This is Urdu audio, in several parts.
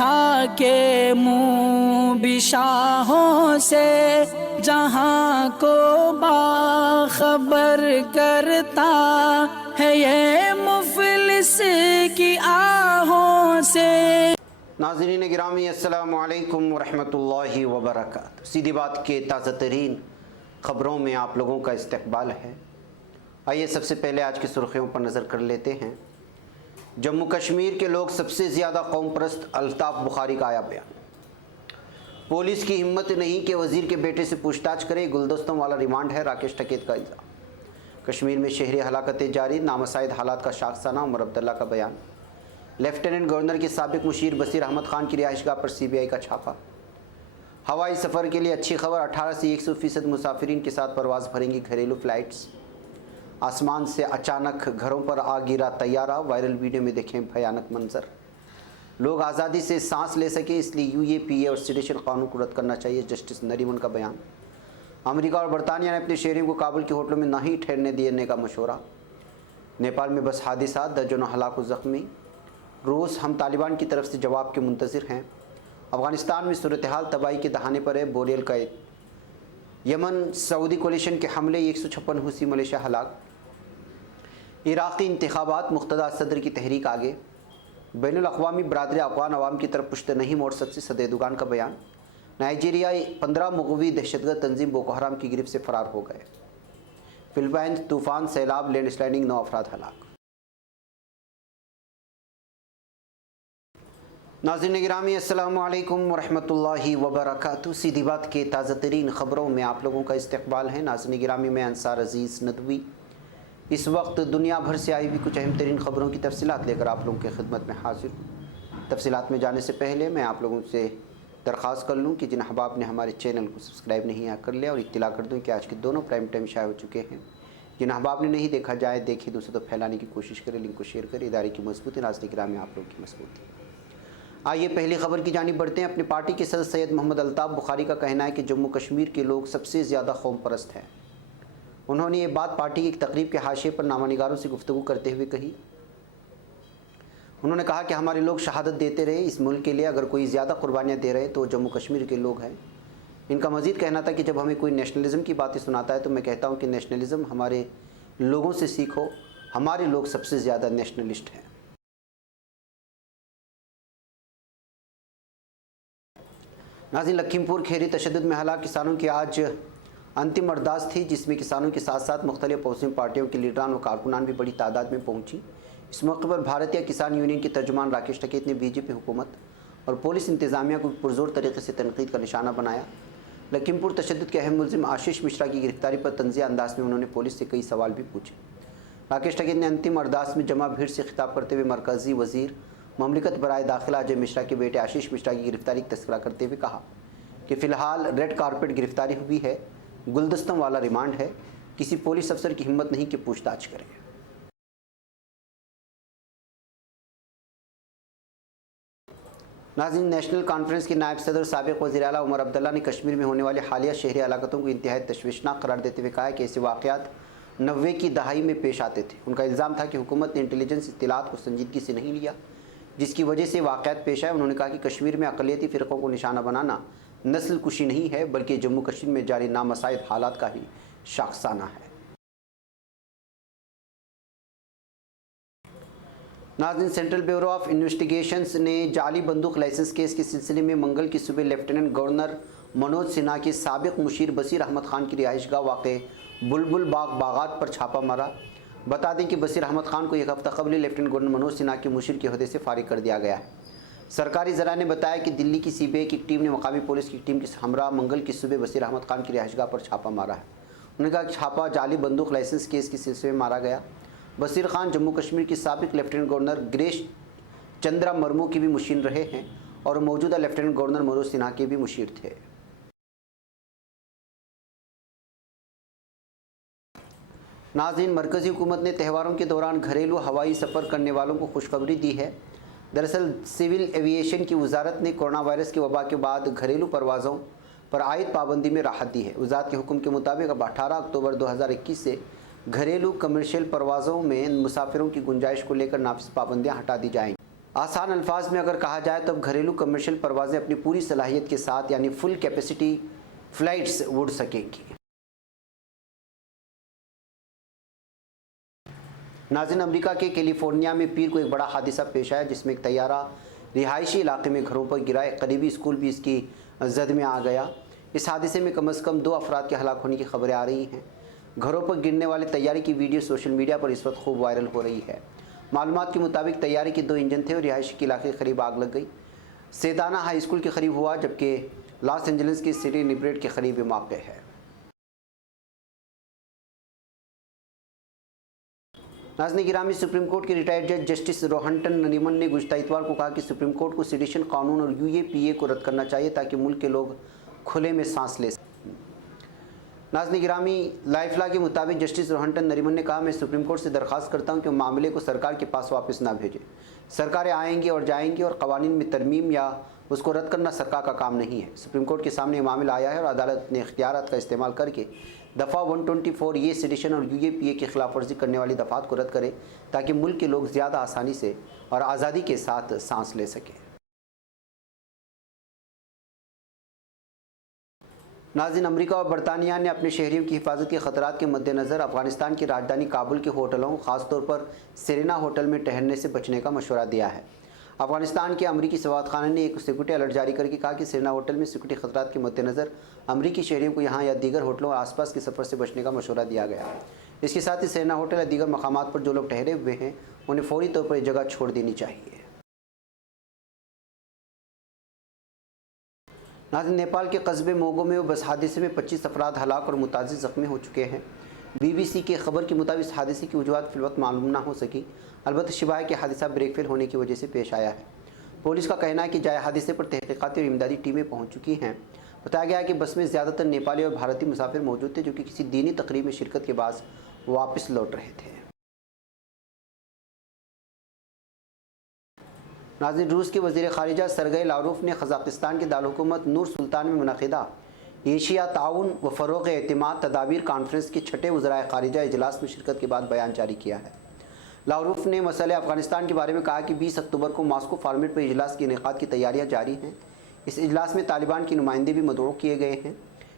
تھا کہ منہ بھی شاہوں سے جہاں کو باخبر کرتا ہے یہ مفلس کی آہوں سے۔ ناظرین گرامی السلام علیکم ورحمۃ اللہ وبرکاتہ۔ سیدھی بات کے تازہ ترین خبروں میں آپ لوگوں کا استقبال ہے۔ آئیے سب سے پہلے آج کی سرخیوں پر نظر کر لیتے ہیں۔ جموں کشمیر کے لوگ سب سے زیادہ قوم پرست الطاف بخاری کا آیا بیان۔ پولیس کی ہمت نہیں کہ وزیر کے بیٹے سے پوچھ تاچھ کرے، گلدستوں والا ریمانڈ ہے، راکیش ٹکیت کا الزام۔ کشمیر میں شہری ہلاکتیں جاری، نامساعد حالات کا شاخسانہ، عمر عبداللہ کا بیان۔ لیفٹیننٹ گورنر کے سابق مشیر بصیر احمد خان کی رہائش گاہ پر سی بی آئی کا چھاپا۔ ہوائی سفر کے لیے اچھی خبر، 18 سے 100% مسافرین کے ساتھ پرواز بھریں گی گھریلو فلائٹس۔ آسمان سے اچانک گھروں پر آ گرا طیارہ، وائرل ویڈیو میں دیکھیں بھیانک منظر۔ لوگ آزادی سے سانس لے سکیں اس لیے یو اے پی اے اور سیڈیشن قانون کو رد کرنا چاہیے، جسٹس نریمن کا بیان۔ امریکہ اور برطانیہ نے اپنے شہریوں کو کابل کے ہوٹلوں میں نہ ہی ٹھہرنے دینے کا مشورہ۔ نیپال میں بس حادثات، درجنوں ہلاک و زخمی۔ روس ہم طالبان کی طرف سے جواب کے منتظر ہیں۔ افغانستان میں صورتحال تباہی کے دہانے پر ہے، بوریل قید۔ یمن سعودی کولیشن کے حملے، 156 حوثی ملیشیا ہلاک۔ عراقی انتخابات، مقتدیٰ صدر کی تحریک آگے۔ بین الاقوامی برادری افغان عوام کی طرف پشت نہیں موڑ سکتی، صدر ایردوغان کا بیان۔ نائجیریا 15 مغوی دہشت گرد تنظیم بوکو حرام کی گرفت سے فرار ہو گئے۔ فلپائن طوفان، سیلاب، لینڈ سلائڈنگ، 9 افراد ہلاک۔ ناظرین گرامی السلام علیکم ورحمۃ اللہ وبرکاتہ۔ سیدھی بات کے تازہ ترین خبروں میں آپ لوگوں کا استقبال ہے۔ ناظرین گرامی، میں انصار عزیز ندوی اس وقت دنیا بھر سے آئی ہوئی کچھ اہم ترین خبروں کی تفصیلات لے کر آپ لوگوں کی خدمت میں حاضر ہوں۔ تفصیلات میں جانے سے پہلے میں آپ لوگوں سے درخواست کر لوں کہ جن احباب نے ہمارے چینل کو سبسکرائب نہیں کر لیا، اور اطلاع کر دوں کہ آج کے دونوں پرائم ٹائم شائع ہو چکے ہیں۔ جن احباب نے نہیں دیکھا جائے دیکھیں، دوسرے تو پھیلانے کی کوشش کریں، لنک کو شیئر کریں، ادارے کی مضبوطی، ناظرین گرامی آپ لوگوں کی مضبوطی۔ آئیے پہلی خبر کی جانب بڑھتے ہیں۔ اپنی پارٹی کے صدر سید محمد الطاف بخاری کا کہنا ہے کہ جموں کشمیر کے لوگ سب سے زیادہ قوم پرست ہیں۔ انہوں نے یہ بات پارٹی کی ایک تقریب کے حاشیے پر نامہ نگاروں سے گفتگو کرتے ہوئے کہی۔ انہوں نے کہا کہ ہمارے لوگ شہادت دیتے رہے اس ملک کے لیے، اگر کوئی زیادہ قربانیاں دے رہے تو جموں کشمیر کے لوگ ہیں۔ ان کا مزید کہنا تھا کہ جب ہمیں کوئی نیشنلزم کی باتیں سناتا ہے تو میں کہتا ہوں کہ نیشنلزم ہمارے لوگوں سے سیکھو، ہمارے لوگ سب سے زیادہ نیشنلسٹ ہیں۔ ناظرین، لکھیم پور کھیری تشدد میں ہلاک کسانوں کی آج انتم ارداس تھی، جس میں کسانوں کے ساتھ ساتھ مختلف اپوزیشن پارٹیوں کے لیڈران و کارکنان بھی بڑی تعداد میں پہنچی۔ اس موقع پر بھارتیہ کسان یونین کے ترجمان راکیش ٹکیت نے بی جے پی حکومت اور پولیس انتظامیہ کو پرزور طریقے سے تنقید کا نشانہ بنایا۔ لکھیم پور تشدد کے اہم ملزم آشیش مشرا کی گرفتاری پر طنزیہ انداز میں انہوں نے پولیس سے کئی سوال بھی پوچھے۔ راکیش ٹکیت نے انتم ارداس میں جمع بھیڑ سے خطاب کرتے ہوئے مرکزی وزیر مملکت برائے داخلہ اجے مشرا کے بیٹے آشیش مشرا کی گرفتاری کا تذکرہ کرتے ہوئے کہا کہ فی الحال ریڈ کارپیٹ گرفتاری ہوئی ہے، گلدستوں والا ریمانڈ ہے، کسی پولیس افسر کی ہمت نہیں کہ پوچھ تاچھ کرے۔ ناظرین، نیشنل کانفرنس کے نائب صدر سابق وزیر اعلیٰ عمر عبداللہ نے کشمیر میں ہونے والی حالیہ شہری ہلاکتوں کو انتہائی تشویشناک قرار دیتے ہوئے کہا ہے کہ ایسے واقعات 90 کی دہائی میں پیش آتے تھے۔ ان کا الزام تھا کہ حکومت نے انٹیلیجنس اطلاعات کو سنجیدگی سے نہیں لیا، جس کی وجہ سے واقعات پیش آئے۔ انہوں نے کہا کہ کشمیر میں اقلیتی فرقوں کو نشانہ بنانا نسل کشی نہیں ہے، بلکہ جموں کشمیر میں جاری نامساعد حالات کا ہی شاخسانہ ہے۔ ناظرین، سینٹرل بیورو آف انویسٹیگیشنز نے جعلی بندوق لائسنس کیس کے سلسلے میں منگل کی صبح لیفٹیننٹ گورنر منوج سنہا کے سابق مشیر بصیر احمد خان کی رہائش گاہ واقع بلبل باغ باغات پر چھاپا مارا۔ بتا دیں کہ بصیر احمد خان کو ایک ہفتہ قبل لیفٹیننٹ گورنر منوج سنہا کے مشیر کے عہدے سے فارغ کر دیا گیا ہے۔ سرکاری ذرائع نے بتایا کہ دلی کی سی بی آئی کی ایک ٹیم نے مقامی پولیس کی ٹیم کے ہمراہ منگل کی صبح بصیر احمد خان کی رہائش گاہ پر چھاپا مارا ہے۔ انہوں نے کہا کہ چھاپا جعلی بندوق لائسنس کیس کے سلسلے میں مارا گیا۔ بصیر خان جموں کشمیر کے سابق lieutenant governor greyish Chandra Murmu کے بھی مشیر رہے ہیں اور موجودہ لیفٹیننٹ گورنر منوج سنہا کے بھی مشیر تھے۔ ناظرین، مرکزی حکومت نے تہواروں کے دوران گھریلو ہوائی سفر کرنے والوں کو خوشخبری دی ہے۔ دراصل سول ایویشن کی وزارت نے کورونا وائرس کی وبا کے بعد گھریلو پروازوں پر عائد پابندی میں راحت دی ہے۔ وزارت کے حکم کے مطابق اب 18 اکتوبر 2021 سے گھریلو کمرشل پروازوں میں مسافروں کی گنجائش کو لے کر نافذ پابندیاں ہٹا دی جائیں گی۔ آسان الفاظ میں اگر کہا جائے تو اب گھریلو کمرشل پروازیں اپنی پوری صلاحیت کے ساتھ یعنی فل کیپیسٹی فلائٹس اڑ سکیں گی۔ ناظرین، امریکہ کے کیلیفورنیا میں پیر کو ایک بڑا حادثہ پیش آیا جس میں ایک طیارہ رہائشی علاقے میں گھروں پر گرا۔ ایک قریبی اسکول بھی اس کی زد میں آ گیا۔ اس حادثے میں کم از کم 2 افراد کے ہلاک ہونے کی خبریں آ رہی ہیں۔ گھروں پر گرنے والے طیارے کی ویڈیو سوشل میڈیا پر اس وقت خوب وائرل ہو رہی ہے۔ معلومات کے مطابق طیارے کے 2 انجن تھے اور رہائشی کے علاقے کے قریب آگ لگ گئی۔ سیدانا ہائی اسکول کے قریب ہوا جبکہ لاس اینجلس کی سٹی نیبریٹ کے قریب یہ واقع ہے۔ ناظرین گرامی، سپریم کورٹ کے ریٹائرڈ جج جسٹس روہنٹن نریمن نے گزشتہ اتوار کو کہا کہ سپریم کورٹ کو سیڈیشن قانون اور UAPA کو رد کرنا چاہیے تاکہ ملک کے لوگ کھلے میں سانس لے سکیں۔ ناظرین گرامی، لائف لا کے مطابق جسٹس روہنٹن نریمن نے کہا، میں سپریم کورٹ سے درخواست کرتا ہوں کہ وہ معاملے کو سرکار کے پاس واپس نہ بھیجیں۔ سرکاریں آئیں گی اور جائیں گی اور قوانین میں ترمیم یا اس کو رد کرنا سرکار کا کام نہیں ہے۔ سپریم کورٹ کے سامنے یہ معاملہ آیا ہے اور عدالت نے اختیارات کا استعمال کر کے دفعہ 124 یہ سیڈیشن اور UAPA کی خلاف ورزی کرنے والی دفعات کو رد کرے تاکہ ملک کے لوگ زیادہ آسانی سے اور آزادی کے ساتھ سانس لے سکیں۔ ناظرین، امریکہ اور برطانیہ نے اپنے شہریوں کی حفاظت کے خطرات کے مد نظر افغانستان کی راجدھانی کابل کے ہوٹلوں، خاص طور پر سیرینا ہوٹل میں ٹھہرنے سے بچنے کا مشورہ دیا ہے۔ افغانستان کے امریکی سفارتخانے نے ایک سیکورٹی الرٹ جاری کر کے کہا کہ سیرینا ہوٹل میں سیکورٹی خطرات کے مد نظر امریکی شہریوں کو یہاں یا دیگر ہوٹلوں اور آس پاس کے سفر سے بچنے کا مشورہ دیا گیا۔ اس کے ساتھ ہی سیرینا ہوٹل یا دیگر مقامات پر جو لوگ ٹھہرے ہوئے ہیں انہیں فوری طور پر یہ جگہ چھوڑ دینی چاہیے۔ ناظرین، نیپال کے قصبے موگو میں بس حادثے میں 25 افراد ہلاک اور متعدد زخمی ہو چکے ہیں۔ BBC کی خبر کے مطابق اس حادثے کی وجوہات فی الوقت معلوم نہ ہو سکی، البتہ شبہ ہے کہ حادثہ بریک فیل ہونے کی وجہ سے پیش آیا ہے۔ پولیس کا کہنا ہے کہ جائے حادثے پر تحقیقاتی اور امدادی ٹیمیں پہنچ چکی ہیں۔ بتایا گیا ہے کہ بس میں زیادہ تر نیپالی اور بھارتی مسافر موجود تھے جو کہ کسی دینی تقریب میں شرکت کے بعد واپس لوٹ رہے تھے۔ ناظرین، روس کے وزیر خارجہ سرگئی لاروف نے قزاقستان کے دارالحکومت نور سلطان میں منعقدہ ایشیا تعاون و فروغ اعتماد تدابیر کانفرنس کے 6 وزرائے خارجہ اجلاس میں شرکت کے بعد بیان جاری کیا ہے۔ لاروف نے مسئلہ افغانستان کے بارے میں کہا کہ 20 اکتوبر کو ماسکو فارمیٹ پر اجلاس کے انعقاد کی تیاریاں جاری ہیں۔ اس اجلاس میں طالبان کے نمائندے بھی مدعو کیے گئے ہیں۔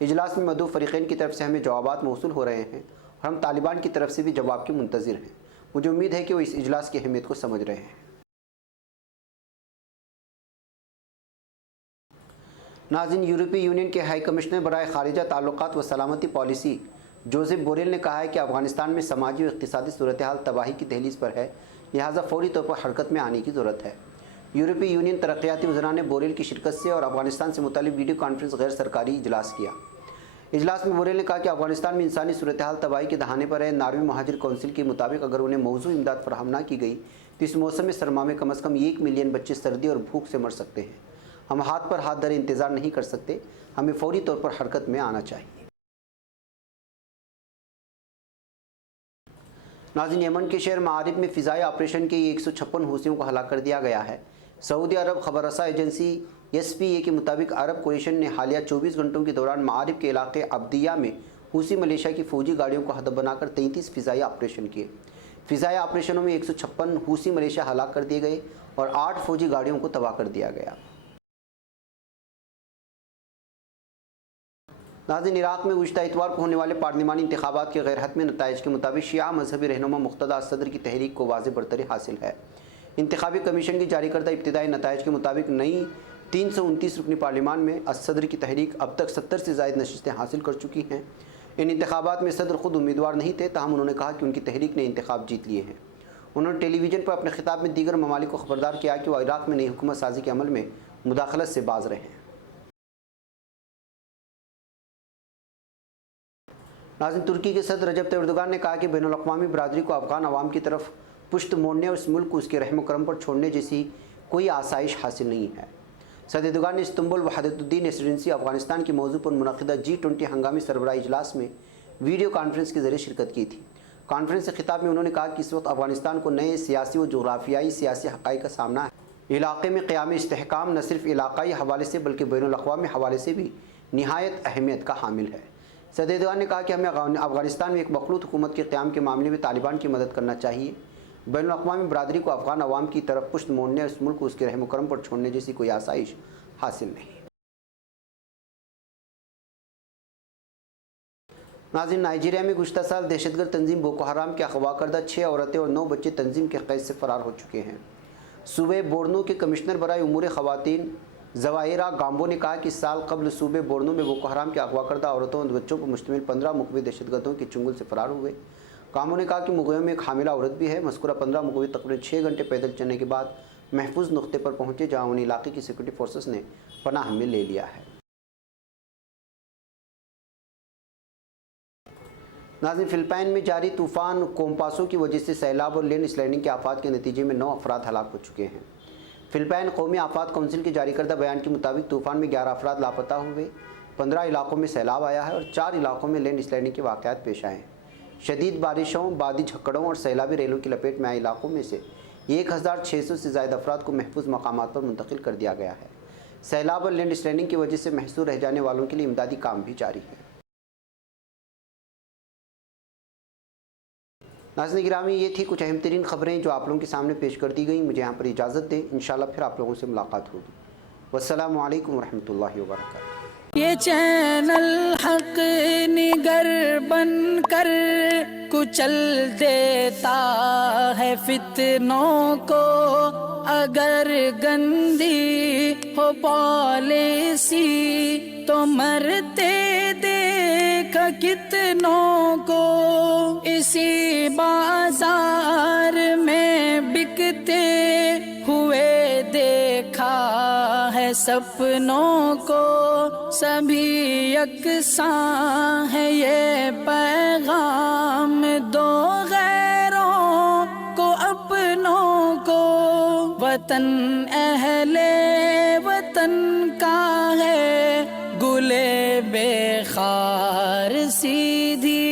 اجلاس میں مدعو فریقین کی طرف سے ہمیں جوابات موصول ہو رہے ہیں اور ہم طالبان کی طرف سے بھی جواب کے منتظر ہیں۔ مجھے امید ہے کہ وہ اس اجلاس کی اہمیت کو سمجھ رہے ہیں۔ ناظرین، یورپی یونین کے ہائی کمشنر برائے خارجہ تعلقات و سلامتی پالیسی جوزف بوریل نے کہا ہے کہ افغانستان میں سماجی و اقتصادی صورتحال تباہی کی دہلیز پر ہے، لہٰذا فوری طور پر حرکت میں آنے کی ضرورت ہے۔ یورپی یونین ترقیاتی وزراء نے بوریل کی شرکت سے اور افغانستان سے متعلق ویڈیو کانفرنس غیر سرکاری اجلاس کیا۔ اجلاس میں بوریل نے کہا کہ افغانستان میں انسانی صورتحال تباہی کے دہانے پر ہے۔ ناروے مہاجر کونسل کے مطابق اگر انہیں موزوں امداد فراہم نہ کی گئی تو اس موسم سرما میں کم از کم 1 ملین بچے سردی اور بھوک سے مر سکتے ہیں۔ ہم ہاتھ پر ہاتھ دھرے انتظار نہیں کر سکتے، ہمیں فوری طور پر حرکت میں آنا چاہیے۔ ناظرین، یمن کے شہر معارب میں فضائی آپریشن کے 156 حوثیوں کو ہلاک کر دیا گیا ہے۔ سعودی عرب خبر رساں ایجنسی SPA کے مطابق عرب کولیشن نے حالیہ 24 گھنٹوں کے دوران معارب کے علاقے عبدیہ میں حوثی ملیشیا کی فوجی گاڑیوں کو ہدف بنا کر 33 فضائی آپریشن کیے۔ فضائی آپریشنوں میں 156 حوثی ملیشیا ہلاک کر دیے گئے اور 8 فوجی گاڑیوں کو تباہ کر دیا گیا۔ ناظرین، عراق میں گزشتہ اتوار کو ہونے والے پارلیمانی انتخابات کے غیر حتمی نتائج کے مطابق شیعہ مذہبی رہنما مقتدی صدر کی تحریک کو واضح برتری حاصل ہے۔ انتخابی کمیشن کی جاری کردہ ابتدائی نتائج کے مطابق نئی 329 رکنی پارلیمان میں صدر کی تحریک اب تک 70 سے زائد نشستیں حاصل کر چکی ہیں۔ ان انتخابات میں صدر خود امیدوار نہیں تھے، تاہم انہوں نے کہا کہ ان کی تحریک نے انتخاب جیت لیے ہیں۔ انہوں نے ٹیلی ویژن پر اپنے خطاب میں دیگر ممالک کو خبردار کیا کہ وہ عراق میں نئی حکومت سازی کے عمل میں مداخلت سے باز رہیں۔ ناظرین، ترکی کے صدر رجب طیب اردوغان نے کہا کہ بین الاقوامی برادری کو افغان عوام کی طرف پشت موڑنے اور اس ملک کو اس کے رحم و کرم پر چھوڑنے جیسی کوئی آسائش حاصل نہیں ہے۔ صدر اردوغان نے استنبول وحدت الدین ریزیڈنسی افغانستان کے موضوع پر منعقدہ G20 ہنگامی سربراہی اجلاس میں ویڈیو کانفرنس کے ذریعے شرکت کی تھی۔ کانفرنس کے خطاب میں انہوں نے کہا کہ اس وقت افغانستان کو نئے سیاسی و جغرافیائی سیاسی حقائق کا سامنا ہے۔ علاقے میں قیام استحکام نہ صرف علاقائی حوالے سے بلکہ بین الاقوامی حوالے سے بھی نہایت اہمیت کا حامل ہے۔ صدر اردوغان نے کہا کہ ہمیں افغانستان میں ایک مخلوط حکومت کے قیام کے معاملے میں طالبان کی مدد کرنا چاہیے۔ بین الاقوامی برادری کو افغان عوام کی طرف پشت موڑنے اور اس ملک کو اس کے رحم و کرم پر چھوڑنے جیسی کوئی آسائش حاصل نہیں۔ ناظرین، نائجیریا میں گزشتہ سال دہشت گرد تنظیم بوکو حرام کے اغوا کردہ 6 عورتیں اور 9 بچے تنظیم کے قید سے فرار ہو چکے ہیں۔ صوبے بورنو کے کمشنر برائے امور خواتین زوائرہ گامبو نے کہا کہ اس سال قبل صوبے بورنو میں بوکو حرام کے اغوا کردہ عورتوں اور بچوں پر مشتمل 15 مقوی دہشت گردوں کے چنگل سے فرار ہوئے۔ گامبو نے کہا کہ مغویوں میں ایک حاملہ عورت بھی ہے۔ مذکورہ 15 مقوی تقریباً 6 گھنٹے پیدل چلنے کے بعد محفوظ نقطے پر پہنچے جہاں انہیں علاقے کی سیکورٹی فورسز نے پناہ میں لے لیا ہے۔ ناظرین، فلپائن میں جاری طوفان کومپاسو کی وجہ سے سیلاب اور لینڈ سلائڈنگ کے آفات کے نتیجے میں 9 افراد ہلاک ہو چکے ہیں۔ فلپائن قومی آفات کونسل کے جاری کردہ بیان کے مطابق طوفان میں 11 افراد لاپتہ ہوئے، 15 علاقوں میں سیلاب آیا ہے اور 4 علاقوں میں لینڈ سلائڈنگ کے واقعات پیش آئے ہیں۔ شدید بارشوں، بادی جھکڑوں اور سیلابی ریلوں کی لپیٹ میں آئے علاقوں میں سے 1600 سے زائد افراد کو محفوظ مقامات پر منتقل کر دیا گیا ہے۔ سیلاب اور لینڈ سلائڈنگ کی وجہ سے محصور رہ جانے والوں کے لیے امدادی کام بھی جاری ہے۔ ناظرین گرامی، یہ تھی کچھ اہم ترین خبریں جو آپ لوگوں کے سامنے پیش کر دی گئیں۔ مجھے یہاں پر اجازت دیں، انشاءاللہ پھر آپ لوگوں سے ملاقات ہوگی۔ والسلام علیکم ورحمۃ اللہ وبرکاتہ۔ یہ چینل حق نگر بن کر کچل دیتا ہے فتنوں کو، اگر گندی ہو پالیسی تو مرتے دیکھ کتنوں کو، اسی بازار میں بکتے ہوئے دیکھا ہے سپنوں کو، سبھی یکساں ہے یہ پیغام دو غیروں کو اپنوں کو، وطن اہل وطن کا ہے گلے بے خار سیدھی